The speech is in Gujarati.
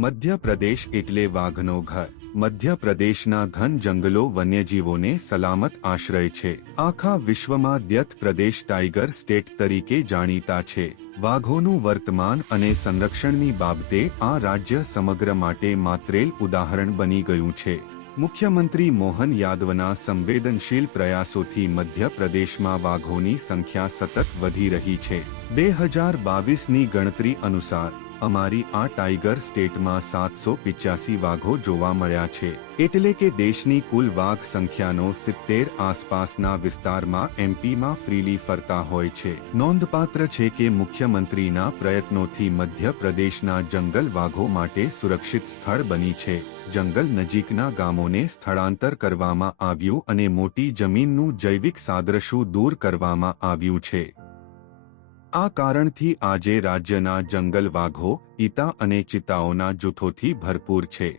મધ્યપ્રદેશ એટલે વાઘનો ઘર. મધ્યપ્રદેશના ઘન જંગલો વન્યજીવોને સલામત આશ્રય છે. આખા વિશ્વમાં દ્યત પ્રદેશ ટાઈગર સ્ટેટ તરીકે જાણીતા છે. વાઘોનું વર્તમાન અને સંરક્ષણની બાબતે આ રાજ્ય સમગ્ર માટે માત્રેલ ઉદાહરણ બની ગયું છે. મુખ્યમંત્રી મોહન યાદવના સંવેદનશીલ પ્રયાસોથી મધ્યપ્રદેશમાં વાઘોની સંખ્યા સતત વધી રહી છે. બે હજાર બાવીસની ગણતરી અનુસાર અમારી આ ટાઈગર સ્ટેટમાં સાતસો પિચ્યાસી વાઘો જોવા મળ્યા છે. એટલે કે દેશની કુલ વાઘ સંખ્યાનો સિત્તેર આસપાસના વિસ્તારમાં એમપીમાં ફ્રીલી ફરતા હોય છે. નોંધપાત્ર છે કે મુખ્યમંત્રીના પ્રયત્નોથી મધ્યપ્રદેશના જંગલ વાઘો માટે સુરક્ષિત સ્થળ બની છે. જંગલ નજીકના ગામોને સ્થળાંતર કરવામાં આવ્યું અને મોટી જમીનનું જૈવિક સાદ્રશું દૂર કરવામાં આવ્યું છે. આ કારણથી આજે રાજ્યના જંગલ વાઘો ઈતા અને ચિતાઓના જૂથોથી ભરપૂર છે.